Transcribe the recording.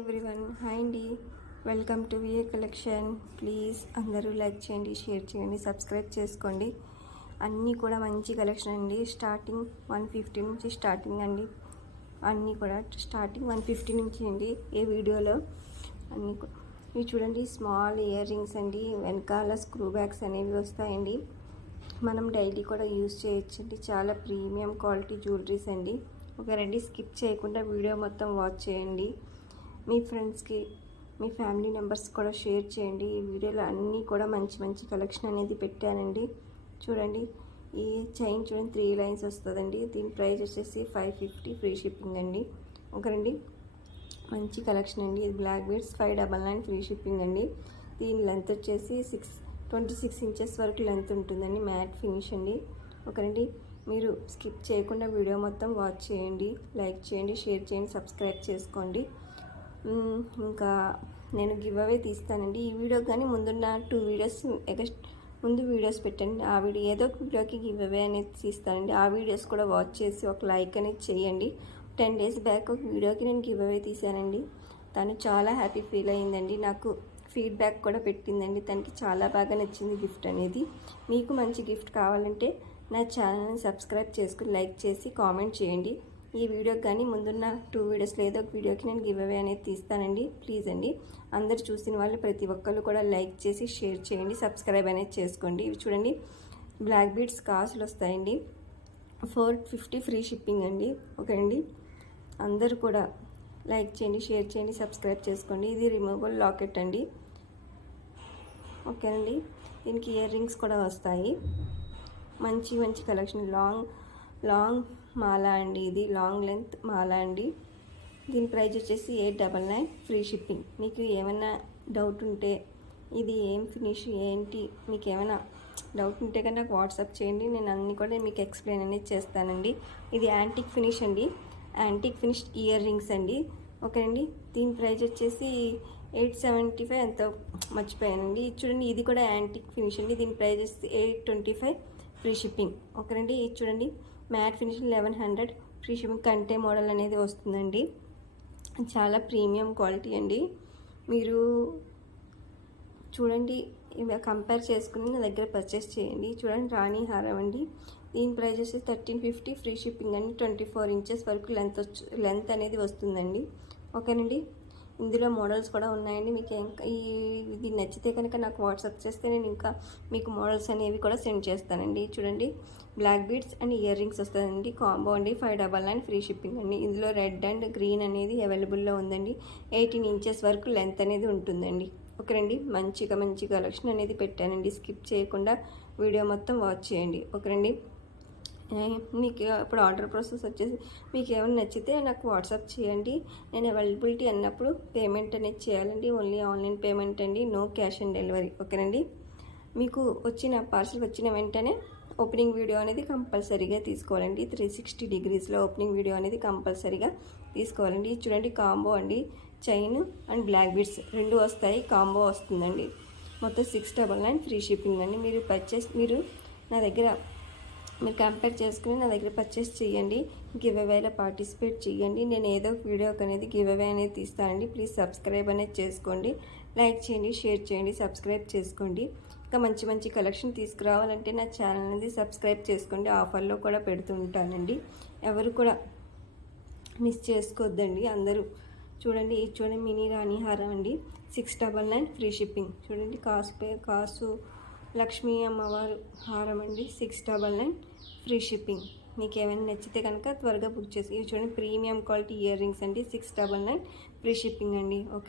Everyone, hi అండి. Welcome to VA collection. Please అందరూ like చేయండి, షేర్ చేయండి, సబ్స్క్రైబ్ చేసుకోండి. అన్నీ కూడా మంచి కలెక్షన్ అండి. స్టార్టింగ్ 150 నుంచి స్టార్టింగ్ అండి. అన్నీ కూడా స్టార్టింగ్ 150 నుంచి అండి. ఏ వీడియోలో అన్నీ ఇవి చూడండి. స్మాల్ ఇయర్ రింగ్స్ అండి. వెనకాల స్క్రూ బ్యాగ్స్ అనేవి వస్తాయండి. మనం డైలీ కూడా యూజ్ చేయొచ్చండి. చాలా ప్రీమియం క్వాలిటీ జ్యువెలరీస్ అండి. రండి, స్కిప్ చేయకుండా వీడియో మొత్తం వాచ్ చేయండి. మీ ఫ్రెండ్స్కి, మీ ఫ్యామిలీ మెంబర్స్ కూడా షేర్ చేయండి. ఈ వీడియోలో అన్నీ కూడా మంచి మంచి కలెక్షన్ అనేది పెట్టానండి. చూడండి, ఈ చైన్ చూడండి 3 లైన్స్ వస్తుందండి. దీని ప్రైస్ వచ్చేసి 550, ఫ్రీ షిప్పింగ్ అండి. రండి, మంచి కలెక్షన్ అండి. ఇది బ్లాక్ బీడ్స్ 599, ఫ్రీ షిప్పింగ్ అండి. దీని లెంత్ వచ్చేసి 26 ఇంచెస్ వరకు లెంత్ ఉంటుందండి. మ్యాట్ ఫినిష్ అండి. రండి, మీరు స్కిప్ చేయకుండా వీడియో మొత్తం వాచ్ చేయండి. లైక్ చేయండి, షేర్ చేయండి, సబ్స్క్రైబ్ చేసుకోండి. ఇంకా నేను గివ్ అవే తీస్తానండి. ఈ వీడియో కానీ ముందున్న 2 వీడియోస్ ముందు వీడియోస్ పెట్టండి. ఆ వీడియో ఏదో ఒక వీడియోకి గివ్ అవే అనేది తీస్తానండి. ఆ వీడియోస్ కూడా వాచ్ చేసి ఒక లైక్ అనేది చేయండి. 10 డేస్ బ్యాక్ ఒక వీడియోకి నేను గివ్ అవే తీశానండి. తను చాలా హ్యాపీ ఫీల్ అయ్యిందండి. నాకు ఫీడ్బ్యాక్ కూడా పెట్టిందండి. తనకి చాలా బాగా నచ్చింది గిఫ్ట్ అనేది. మీకు మంచి గిఫ్ట్ కావాలంటే నా ఛానల్ని సబ్స్క్రైబ్ చేసుకుని లైక్ చేసి కామెంట్ చేయండి. ఈ వీడియోకి కానీ ముందున్న 2 వీడియోస్లో ఏదో ఒక వీడియోకి నేను గివ్ అవే అనేది తీస్తానండి. ప్లీజ్ అండి, అందరు చూసిన వాళ్ళు ప్రతి ఒక్కళ్ళు కూడా లైక్ చేసి షేర్ చేయండి, సబ్స్క్రైబ్ అనేది చేసుకోండి. ఇవి చూడండి, బ్లాక్ బీడ్స్ కాసులు వస్తాయండి. 450, ఫ్రీ షిప్పింగ్ అండి. అండి, అందరూ కూడా లైక్ చేయండి, షేర్ చేయండి, సబ్స్క్రైబ్ చేసుకోండి. ఇది రిమూవబుల్ లాకెట్ అండి. ఓకేనండి, దీనికి ఇయర్ రింగ్స్ కూడా వస్తాయి. మంచి మంచి కలెక్షన్. లాంగ్ మాలా అండి. ఇది లాంగ్ లెంత్ మాలా అండి. దీని ప్రైస్ వచ్చేసి 899, ఫ్రీ షిప్పింగ్. మీకు ఏమైనా డౌట్ ఉంటే ఇది ఏం ఫినిష్ ఏంటి, మీకు ఏమైనా డౌట్ ఉంటే కనుక నాకు వాట్సాప్ చేయండి. నేను అన్నీ కూడా మీకు ఎక్స్ప్లెయిన్ అనేది చేస్తానండి. ఇది యాంటిక్ ఫినిష్ అండి. యాంటిక్ ఫినిష్ ఇయర్ రింగ్స్ అండి. అండి, దీని ప్రైస్ వచ్చేసి 875 ఎంతో మర్చిపోయానండి. చూడండి, ఇది కూడా యాంటిక్ ఫినిష్ అండి. దీని ప్రైస్ వచ్చేసి 825, ఫ్రీ షిప్పింగ్. అండి, ఇది చూడండి, మ్యాట్ ఫినిష్ 1100, ఫ్రీ షిప్పింగ్. కంటే మోడల్ అనేది వస్తుందండి. చాలా ప్రీమియం క్వాలిటీ అండి. మీరు చూడండి, ఇవి కంపేర్ చేసుకుని నా దగ్గర పర్చేస్ చేయండి. చూడండి, రాణి హారం అండి. దీని ప్రైస్ వచ్చేసి 1350, ఫ్రీ షిప్పింగ్ అండి. 24 ఇంచెస్ వరకు లెంత్ అనేది వస్తుందండి. ఓకేనండి, ఇందులో మోడల్స్ కూడా ఉన్నాయండి. మీకు ఇది నచ్చితే కనుక నాకు వాట్సాప్ చేస్తే నేను ఇంకా మీకు మోడల్స్ అనేవి కూడా సెండ్ చేస్తానండి. చూడండి, black beads and earrings వస్తుందండి. కాంబో అండి. 599, ఫ్రీ షిప్పింగ్ అండి. ఇందులో రెడ్ అండ్ గ్రీన్ అనేది అవైలబుల్లో ఉందండి. 18 ఇంచెస్ వరకు లెంత్ అనేది ఉంటుందండి. రండి, మంచి కలెక్షన్ అనేది పెట్టానండి. స్కిప్ చేయకుండా వీడియో మొత్తం వాచ్ చేయండి. రండి, మీకు ఇప్పుడు ఆర్డర్ ప్రాసెస్ వచ్చేసి మీకు ఏమైనా నచ్చితే నాకు వాట్సాప్ చేయండి. నేను అవైలబిలిటీ అన్నప్పుడు పేమెంట్ అనేది చేయాలండి. ఓన్లీ ఆన్లైన్ పేమెంట్ అండి. No cash on delivery. ఓకేనండి, మీకు పార్సల్ వచ్చిన వెంటనే ఓపెనింగ్ వీడియో అనేది కంపల్సరీగా తీసుకోవాలండి. 360 డిగ్రీస్లో ఓపెనింగ్ వీడియో అనేది కంపల్సరీగా తీసుకోవాలండి. చూడండి, కాంబో అండి. చైన్ అండ్ బ్లాక్ బీడ్స్ 2 వస్తాయి. కాంబో వస్తుందండి. మొత్తం 699, ఫ్రీ షిప్పింగ్ అండి. మీరు నా దగ్గర కంపేర్ చేసుకుని నా దగ్గర పర్చేస్ చేయండి. గివ్ అవేలో పార్టిసిపేట్ చేయండి. నేను ఏదో ఒక వీడియోకి అనేది గివ్ అవే అనేది తీస్తానండి. ప్లీజ్ సబ్స్క్రైబ్ అనేది చేసుకోండి. లైక్ చేయండి, షేర్ చేయండి, సబ్స్క్రైబ్ చేసుకోండి. ఇంకా మంచి మంచి కలెక్షన్ తీసుకురావాలంటే నా ఛానల్ అనేది సబ్స్క్రైబ్ చేసుకోండి. ఆఫర్లో కూడా పెడుతూ ఉంటానండి. ఎవరు కూడా మిస్ చేసుకోవద్దండి. అందరూ చూడండి, ఇది చూడండి, మినీ రాణి హారం అండి. 699, ఫ్రీ షిప్పింగ్. చూడండి, కాసు లక్ష్మీ అమ్మవారు హారం అండి. 699, ఫ్రీ షిప్పింగ్. మీకు ఏమైనా నచ్చితే కనుక త్వరగా బుక్ చేసి. ఇవి చూడండి, ప్రీమియం క్వాలిటీ ఇయర్ రింగ్స్ అండి. 699, ఫ్రీ షిప్పింగ్ అండి. ఓకే.